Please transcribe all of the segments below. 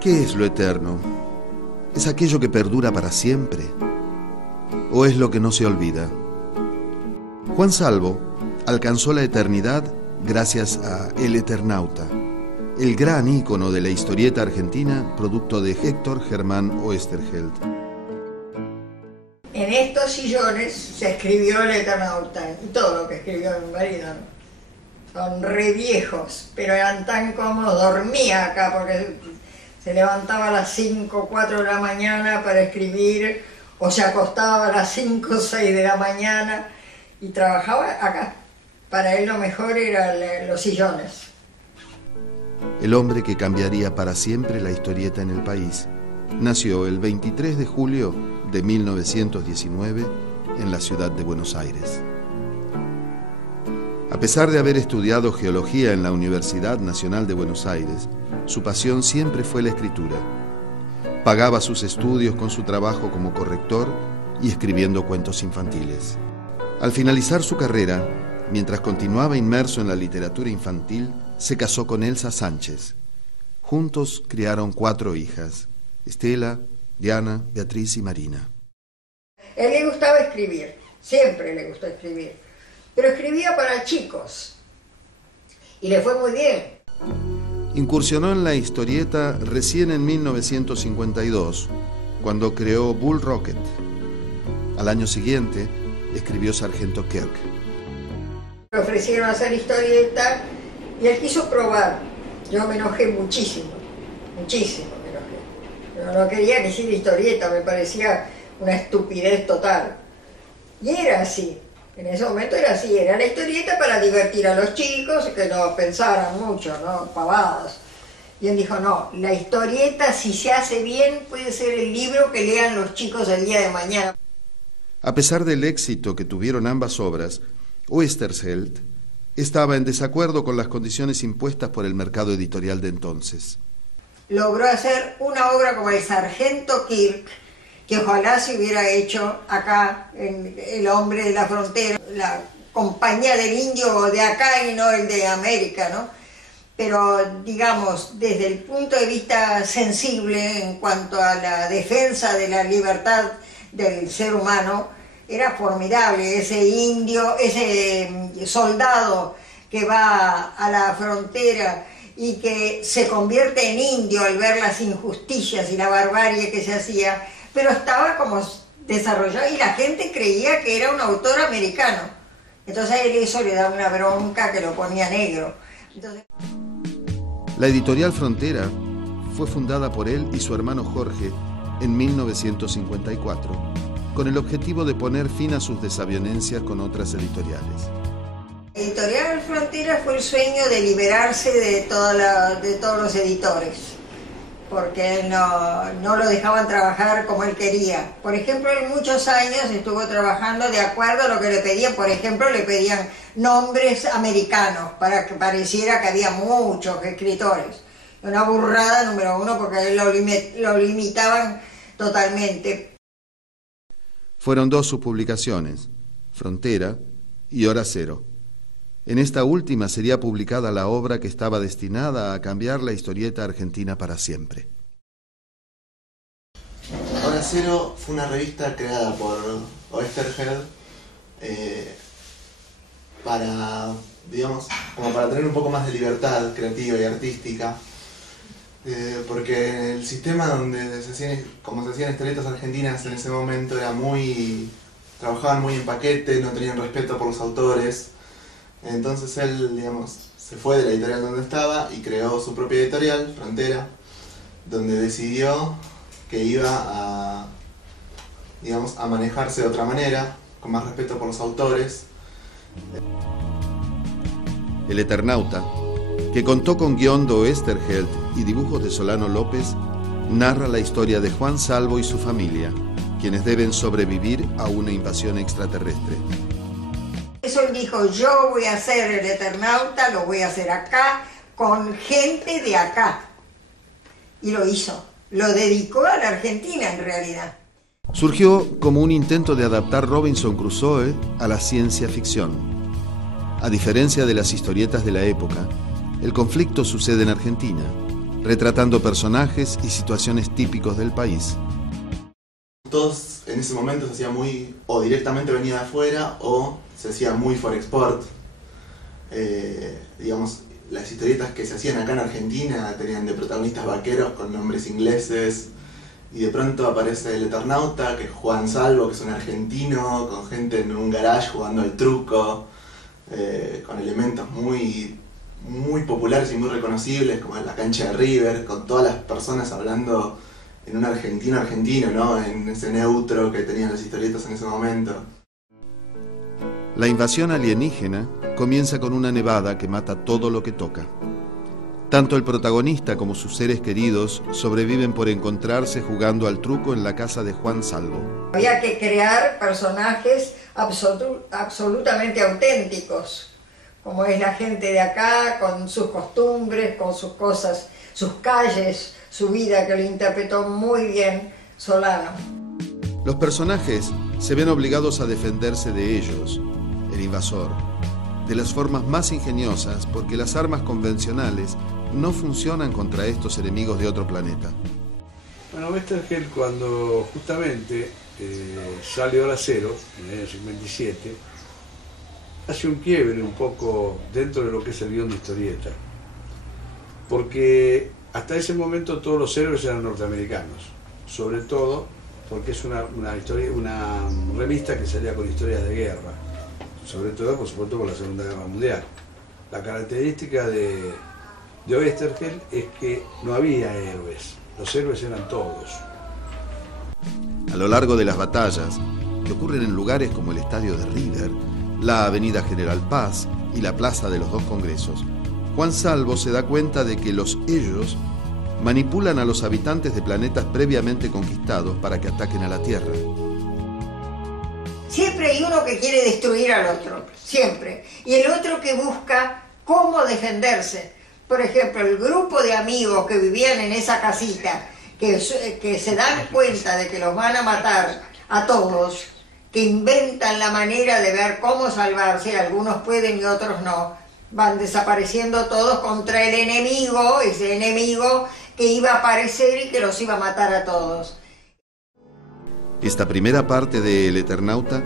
¿Qué es lo eterno? ¿Es aquello que perdura para siempre? ¿O es lo que no se olvida? Juan Salvo alcanzó la eternidad gracias a El Eternauta, el gran ícono de la historieta argentina, producto de Héctor Germán Oesterheld. En estos sillones se escribió El Eternauta, y todo lo que escribió mi marido. Son re viejos, pero eran tan cómodos, dormía acá porque se levantaba a las 5 o 4 de la mañana para escribir, o se acostaba a las 5 o 6 de la mañana y trabajaba acá. Para él lo mejor eran los sillones. El hombre que cambiaría para siempre la historieta en el país nació el 23 de julio de 1919 en la ciudad de Buenos Aires. A pesar de haber estudiado geología en la Universidad Nacional de Buenos Aires, su pasión siempre fue la escritura. Pagaba sus estudios con su trabajo como corrector y escribiendo cuentos infantiles. Al finalizar su carrera, mientras continuaba inmerso en la literatura infantil, se casó con Elsa Sánchez. Juntos criaron 4 hijas: Estela, Diana, Beatriz y Marina. A él le gustaba escribir, siempre le gustó escribir, pero escribía para chicos y le fue muy bien. Incursionó en la historieta recién en 1952, cuando creó Bull Rocket. Al año siguiente, escribió Sargento Kirk. Me ofrecieron hacer historieta y él quiso probar. Yo me enojé muchísimo, muchísimo me enojé. Yo no quería que hiciera historieta, me parecía una estupidez total. Y era así, en ese momento era así, era la historieta para divertir a los chicos, que no pensaran mucho, ¿no? Pavadas. Y él dijo, no, la historieta, si se hace bien, puede ser el libro que lean los chicos el día de mañana. A pesar del éxito que tuvieron ambas obras, Oesterheld estaba en desacuerdo con las condiciones impuestas por el mercado editorial de entonces. Logró hacer una obra como El Sargento Kirk, que ojalá se hubiera hecho acá, en El Hombre de la Frontera, la compañía del indio de acá y no el de América, ¿no? Pero, digamos, desde el punto de vista sensible en cuanto a la defensa de la libertad del ser humano, era formidable ese indio, ese soldado que va a la frontera y que se convierte en indio al ver las injusticias y la barbarie que se hacía, pero estaba como desarrollado y la gente creía que era un autor americano. Entonces a él eso le daba una bronca que lo ponía negro. Entonces... La editorial Frontera fue fundada por él y su hermano Jorge en 1954, con el objetivo de poner fin a sus desavenencias con otras editoriales. La editorial Frontera fue el sueño de liberarse de todos los editores, porque no lo dejaban trabajar como él quería. Por ejemplo, él muchos años estuvo trabajando de acuerdo a lo que le pedían. Por ejemplo, le pedían nombres americanos para que pareciera que había muchos escritores. Una burrada número 1 porque a él lo limitaban totalmente. Fueron 2 sus publicaciones, Frontera y Hora Cero. En esta última sería publicada la obra que estaba destinada a cambiar la historieta argentina para siempre. Hora Cero fue una revista creada por Oesterheld para, digamos, como para tener un poco más de libertad creativa y artística, porque el sistema donde como se hacían historietas argentinas en ese momento era trabajaban muy en paquete, no tenían respeto por los autores. Entonces él, digamos, se fue de la editorial donde estaba y creó su propia editorial, Frontera, donde decidió que iba a manejarse de otra manera, con más respeto por los autores. El Eternauta, que contó con guión de Oesterheld y dibujos de Solano López, narra la historia de Juan Salvo y su familia, quienes deben sobrevivir a una invasión extraterrestre. Eso él dijo, yo voy a hacer El Eternauta, lo voy a hacer acá, con gente de acá. Y lo hizo, lo dedicó a la Argentina en realidad. Surgió como un intento de adaptar Robinson Crusoe a la ciencia ficción. A diferencia de las historietas de la época, el conflicto sucede en Argentina, retratando personajes y situaciones típicos del país. Todos en ese momento se hacía muy, o directamente venía de afuera, o se hacía muy for export. Digamos, las historietas que se hacían acá en Argentina tenían de protagonistas vaqueros con nombres ingleses, y de pronto aparece el Eternauta, que es Juan Salvo, que es un argentino, con gente en un garage jugando al truco, con elementos muy populares y muy reconocibles, como en la cancha de River, con todas las personas hablando en un argentino, ¿no? En ese neutro que tenían las historietas en ese momento. La invasión alienígena comienza con una nevada que mata todo lo que toca. Tanto el protagonista como sus seres queridos sobreviven por encontrarse jugando al truco en la casa de Juan Salvo. Había que crear personajes absolutamente auténticos, como es la gente de acá, con sus costumbres, con sus cosas, sus calles, su vida, que lo interpretó muy bien Solano. Los personajes se ven obligados a defenderse de ellos, el invasor, de las formas más ingeniosas, porque las armas convencionales no funcionan contra estos enemigos de otro planeta. Bueno, Oesterheld, cuando justamente sale Hora Cero, en el año 57, hace un quiebre un poco dentro de lo que es el guión de historieta. Porque hasta ese momento todos los héroes eran norteamericanos, sobre todo porque es una revista que salía con historias de guerra, sobre todo, por supuesto, por la Segunda Guerra Mundial. La característica de Oesterheld es que no había héroes, los héroes eran todos. A lo largo de las batallas, que ocurren en lugares como el estadio de River, la avenida General Paz y la plaza de los dos congresos, Juan Salvo se da cuenta de que ellos manipulan a los habitantes de planetas previamente conquistados para que ataquen a la Tierra. Siempre hay uno que quiere destruir al otro, siempre. Y el otro que busca cómo defenderse. Por ejemplo, el grupo de amigos que vivían en esa casita, que se dan cuenta de que los van a matar a todos, que inventan la manera de ver cómo salvarse, algunos pueden y otros no, van desapareciendo todos contra el enemigo, ese enemigo que iba a aparecer y que los iba a matar a todos. Esta primera parte de El Eternauta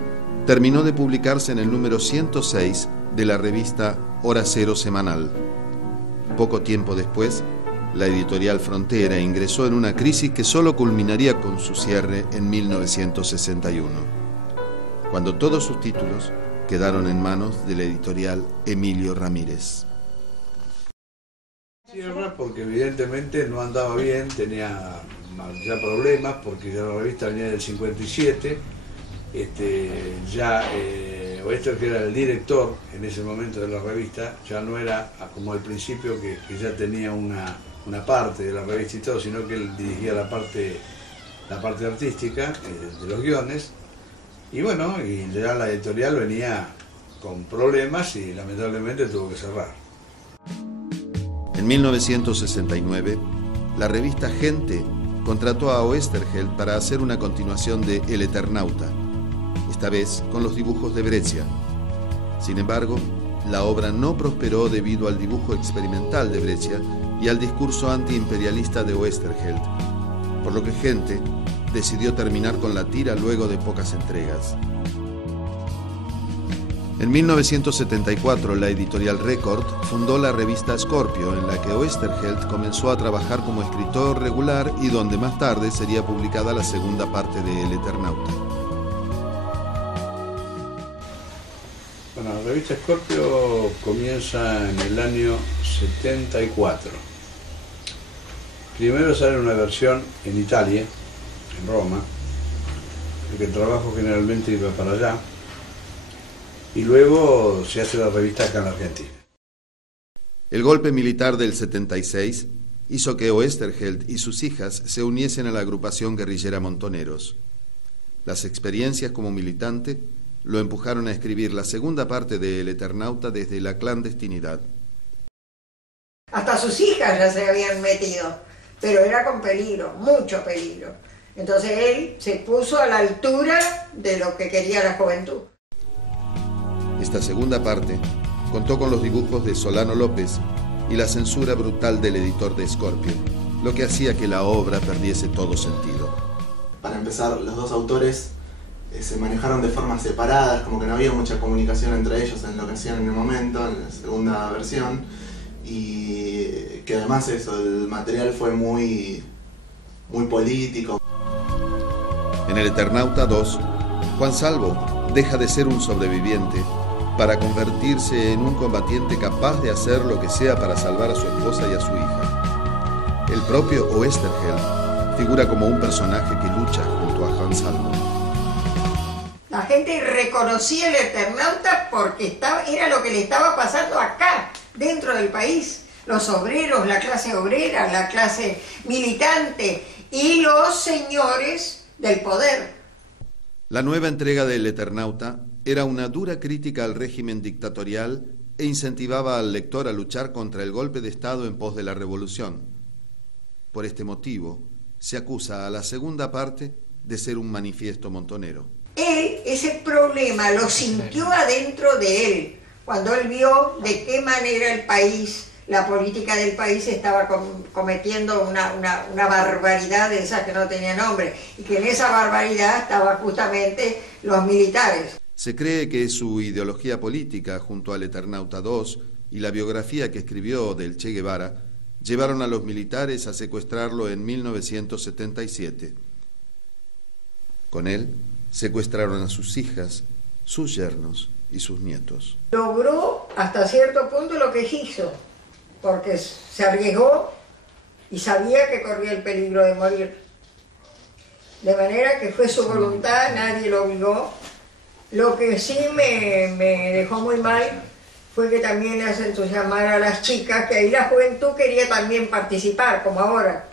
terminó de publicarse en el número 106 de la revista Hora Cero Semanal. Poco tiempo después, la editorial Frontera ingresó en una crisis que solo culminaría con su cierre en 1961, cuando todos sus títulos quedaron en manos de la editorial Emilio Ramírez. Cierra porque evidentemente no andaba bien, tenía ya problemas, porque ya la revista venía del 57, Oesterheld era el director en ese momento de la revista, ya no era como al principio que ya tenía una parte de la revista y todo, sino que él dirigía la parte artística de los guiones, y bueno, y ya la editorial venía con problemas y lamentablemente tuvo que cerrar. En 1969, la revista Gente contrató a Oesterheld para hacer una continuación de El Eternauta, esta vez con los dibujos de Breccia. Sin embargo, la obra no prosperó debido al dibujo experimental de Breccia y al discurso antiimperialista de Oesterheld, por lo que Gente decidió terminar con la tira luego de pocas entregas. En 1974, la editorial Record fundó la revista Scorpio, en la que Oesterheld comenzó a trabajar como escritor regular y donde más tarde sería publicada la segunda parte de El Eternauta. Bueno, la revista Scorpio comienza en el año 74. Primero sale una versión en Italia, en Roma, porque el trabajo generalmente iba para allá, y luego se hace la revista acá en la Argentina. El golpe militar del 76 hizo que Oesterheld y sus hijas se uniesen a la agrupación guerrillera Montoneros. Las experiencias como militante lo empujaron a escribir la segunda parte de El Eternauta desde la clandestinidad. Hasta sus hijas ya se habían metido, pero era con peligro, mucho peligro. Entonces él se puso a la altura de lo que quería la juventud. Esta segunda parte contó con los dibujos de Solano López y la censura brutal del editor de Scorpion, lo que hacía que la obra perdiese todo sentido. Para empezar, los dos autores se manejaron de formas separadas, como que no había mucha comunicación entre ellos en lo que hacían en el momento, en la segunda versión, y que además eso, el material fue muy político. En El Eternauta 2, Juan Salvo deja de ser un sobreviviente para convertirse en un combatiente capaz de hacer lo que sea para salvar a su esposa y a su hija. El propio Oesterheld figura como un personaje que lucha junto a Juan Salvo. La gente reconocía el Eternauta porque era lo que le estaba pasando acá, dentro del país. Los obreros, la clase obrera, la clase militante y los señores del poder. La nueva entrega del Eternauta era una dura crítica al régimen dictatorial e incentivaba al lector a luchar contra el golpe de Estado en pos de la revolución. Por este motivo, se acusa a la segunda parte de ser un manifiesto montonero. Él, ese problema lo sintió adentro de él, cuando él vio de qué manera el país, la política del país estaba cometiendo una barbaridad de esas que no tenía nombre, y que en esa barbaridad estaban justamente los militares. Se cree que su ideología política, junto al Eternauta 2 y la biografía que escribió del Che Guevara, llevaron a los militares a secuestrarlo en 1977. Con él secuestraron a sus hijas, sus yernos y sus nietos. Logró hasta cierto punto lo que quiso, porque se arriesgó y sabía que corría el peligro de morir. De manera que fue su voluntad, nadie lo obligó. Lo que sí me dejó muy mal fue que también le hace entusiasmar a las chicas, que ahí la juventud quería también participar, como ahora.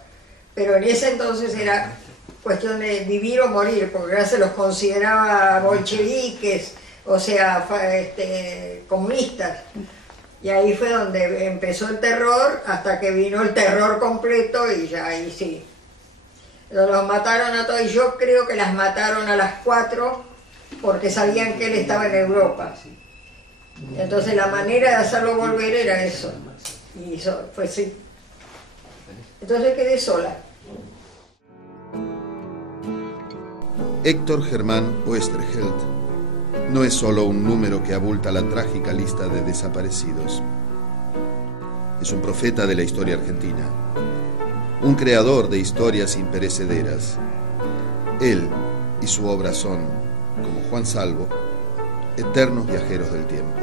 Pero en ese entonces era cuestión de vivir o morir, porque ya se los consideraba bolcheviques, o sea, comunistas. Y ahí fue donde empezó el terror, hasta que vino el terror completo y ya ahí sí. Los mataron a todos, y yo creo que las mataron a las 4 porque sabían que él estaba en Europa. Entonces la manera de hacerlo volver era eso. Y eso fue sí. Entonces quedé sola. Héctor Germán Oesterheld no es solo un número que abulta la trágica lista de desaparecidos. Es un profeta de la historia argentina, un creador de historias imperecederas. Él y su obra son, como Juan Salvo, eternos viajeros del tiempo.